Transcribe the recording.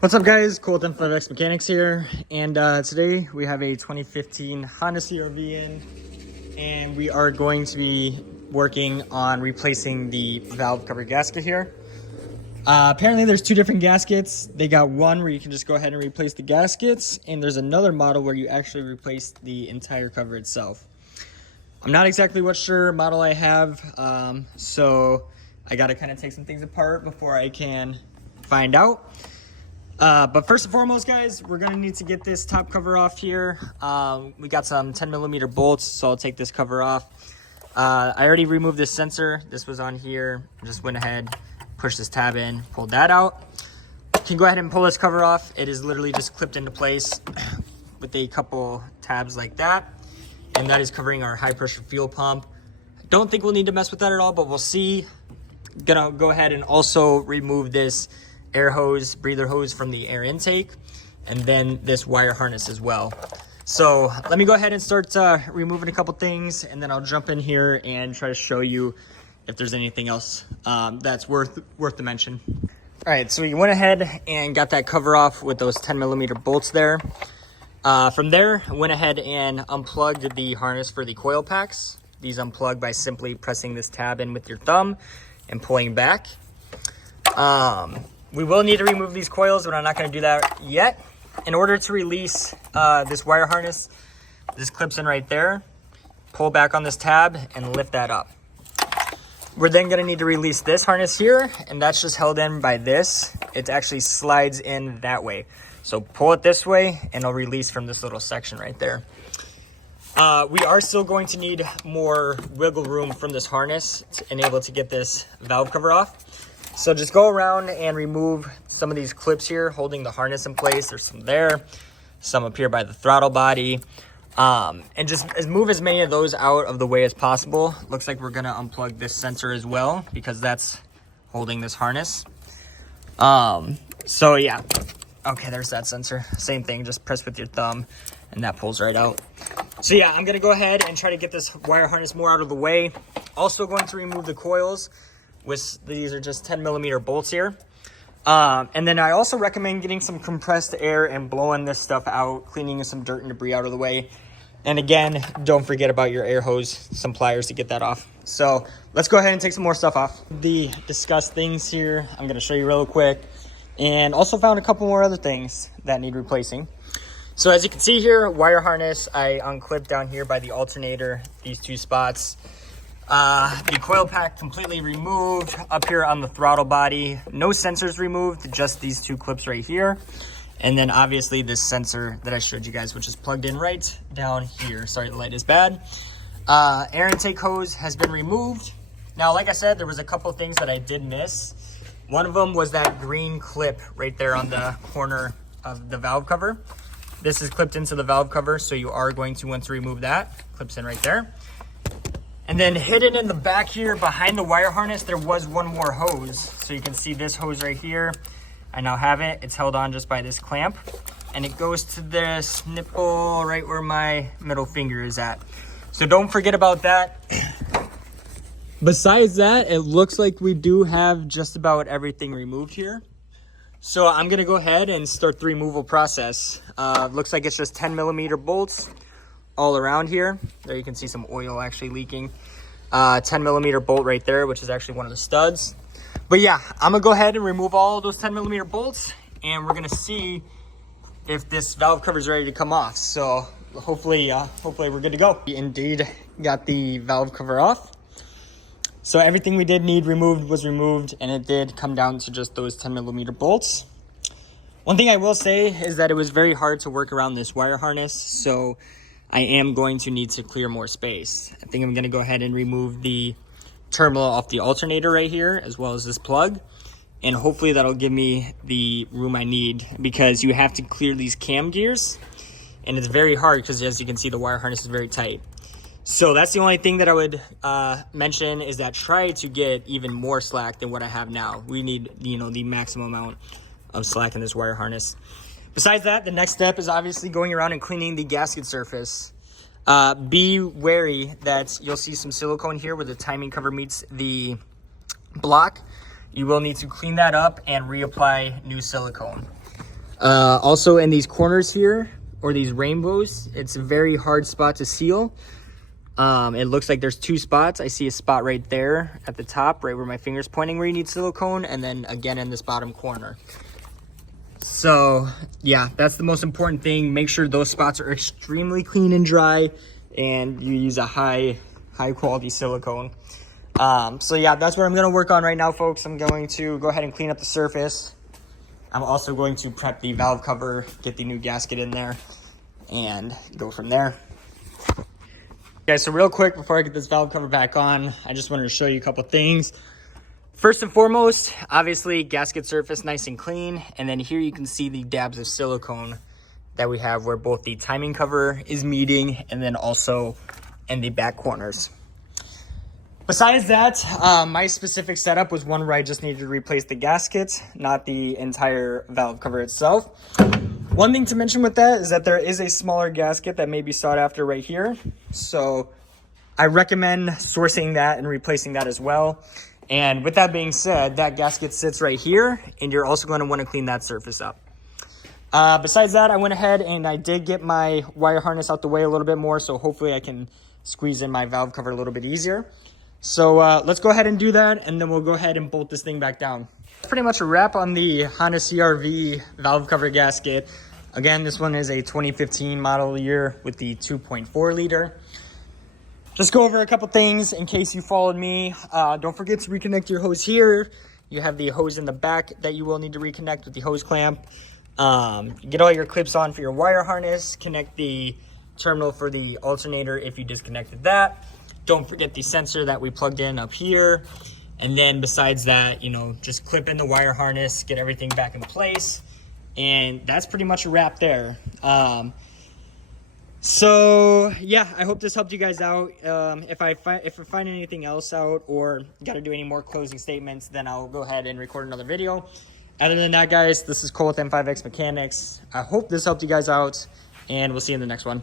What's up guys, Colton from FX Mechanics here, and today we have a 2015 Honda CRV in, and we are going to be working on replacing the valve cover gasket here. Apparently there's two different gaskets. They got one where you can just go ahead and replace the gaskets, and there's another model where you actually replace the entire cover itself. I'm not exactly what sure model I have, so I gotta kind of take some things apart before I can find out. But first and foremost, guys, we're gonna need to get this top cover off here. We got some 10mm bolts, so I'll take this cover off. I already removed this sensor. This was on here. Just went ahead, pushed this tab in, pulled that out. You can go ahead and pull this cover off. It is literally just clipped into place with a couple tabs like that. And that is covering our high pressure fuel pump. Don't think we'll need to mess with that at all, but we'll see. Gonna go ahead and also remove this air hose, breather hose from the air intake, and then this wire harness as well. So let me go ahead and start removing a couple things, and then I'll jump in here and try to show you if there's anything else that's worth the mention. All right, so we went ahead and got that cover off with those 10mm bolts there. From there, I went ahead and unplugged the harness for the coil packs. These unplug by simply pressing this tab in with your thumb and pulling back. We will need to remove these coils, but I'm not going to do that yet. In order to release this wire harness, this clips in right there. Pull back on this tab and lift that up. We're then going to need to release this harness here, and that's just held in by this. It actually slides in that way. So pull it this way, and it'll release from this little section right there. We are still going to need more wiggle room from this harness to enable to get this valve cover off. So just go around and remove some of these clips here holding the harness in place. There's some there, some up here by the throttle body. And just move as many of those out of the way as possible. Looks like we're gonna unplug this sensor as well because that's holding this harness. So yeah, okay, there's that sensor. Same thing, just press with your thumb and that pulls right out. So yeah, I'm gonna go ahead and try to get this wire harness more out of the way. Also going to remove the coils. These are just 10mm bolts here. And then I also recommend getting some compressed air and blowing this stuff out, cleaning some dirt and debris out of the way. And again, don't forget about your air hose, some pliers to get that off. So let's go ahead and take some more stuff off. The discussed things here, I'm gonna show you real quick. And also found a couple more other things that need replacing. So as you can see here, wire harness, I unclipped down here by the alternator, these two spots. The coil pack completely removed up here on the throttle body. No sensors removed, just these two clips right here. And then obviously this sensor that I showed you guys, which is plugged in right down here. Sorry, the light is bad. Air intake hose has been removed. Now, like I said, there was a couple things that I did miss. One of them was that green clip right there on the corner of the valve cover. This is clipped into the valve cover, so you are going to want to remove that. Clips in right there. And then hidden in the back here behind the wire harness, there was one more hose. So you can see this hose right here. I now have it. It's held on just by this clamp. And it goes to this nipple right where my middle finger is at. So don't forget about that. Besides that, it looks like we do have just about everything removed here. So I'm gonna go ahead and start the removal process. Looks like it's just 10mm bolts all around here. There you can see some oil actually leaking. 10mm bolt right there, which is actually one of the studs. But yeah, I'm gonna go ahead and remove all those 10mm bolts, and we're gonna see if this valve cover is ready to come off. So hopefully we're good to go. We indeed got the valve cover off. So everything we did need removed was removed, and it did come down to just those 10mm bolts. One thing I will say is that it was very hard to work around this wire harness, so I am going to need to clear more space. I think I'm gonna go ahead and remove the terminal off the alternator right here, as well as this plug. And hopefully that'll give me the room I need, because you have to clear these cam gears. And it's very hard because, as you can see, the wire harness is very tight. So that's the only thing that I would mention, is that try to get even more slack than what I have now. We need, the maximum amount of slack in this wire harness. Besides that, the next step is obviously going around and cleaning the gasket surface. Be wary that you'll see some silicone here where the timing cover meets the block. You will need to clean that up and reapply new silicone. Also in these corners here, or these rainbows, it's a very hard spot to seal. It looks like there's 2 spots. I see a spot right there at the top, right where my finger's pointing, where you need silicone, and then again in this bottom corner. So yeah, that's the most important thing. Make sure those spots are extremely clean and dry, and you use a high quality silicone. So yeah, that's what I'm gonna work on right now, folks. I'm going to go ahead and clean up the surface. I'm also going to prep the valve cover, get the new gasket in there, and go from there. Okay, so real quick before I get this valve cover back on, I just wanted to show you a couple things. First and foremost, obviously gasket surface nice and clean, and then here you can see the dabs of silicone that we have where both the timing cover is meeting and then also in the back corners. Besides that, my specific setup was one where I just needed to replace the gasket, not the entire valve cover itself. One thing to mention with that is that there is a smaller gasket that may be sought after right here. So I recommend sourcing that and replacing that as well. And with that being said, that gasket sits right here, and you're also going to want to clean that surface up. Besides that, I went ahead and I did get my wire harness out the way a little bit more, so hopefully I can squeeze in my valve cover a little bit easier. So let's go ahead and do that, and then we'll go ahead and bolt this thing back down. Pretty much a wrap on the Honda CRV valve cover gasket. Again, this one is a 2015 model year with the 2.4 liter. Just go over a couple things in case you followed me. Don't forget to reconnect your hose here. You have the hose in the back that you will need to reconnect with the hose clamp. Get all your clips on for your wire harness. Connect the terminal for the alternator if you disconnected that. Don't forget the sensor that we plugged in up here. And then besides that, you know, just clip in the wire harness, get everything back in place. And that's pretty much a wrap there. So yeah, I hope this helped you guys out. If I find anything else out or got to do any more closing statements, then I'll go ahead and record another video. Other than that, guys, this is Cole with M5X Mechanics. I hope this helped you guys out, and we'll see you in the next one.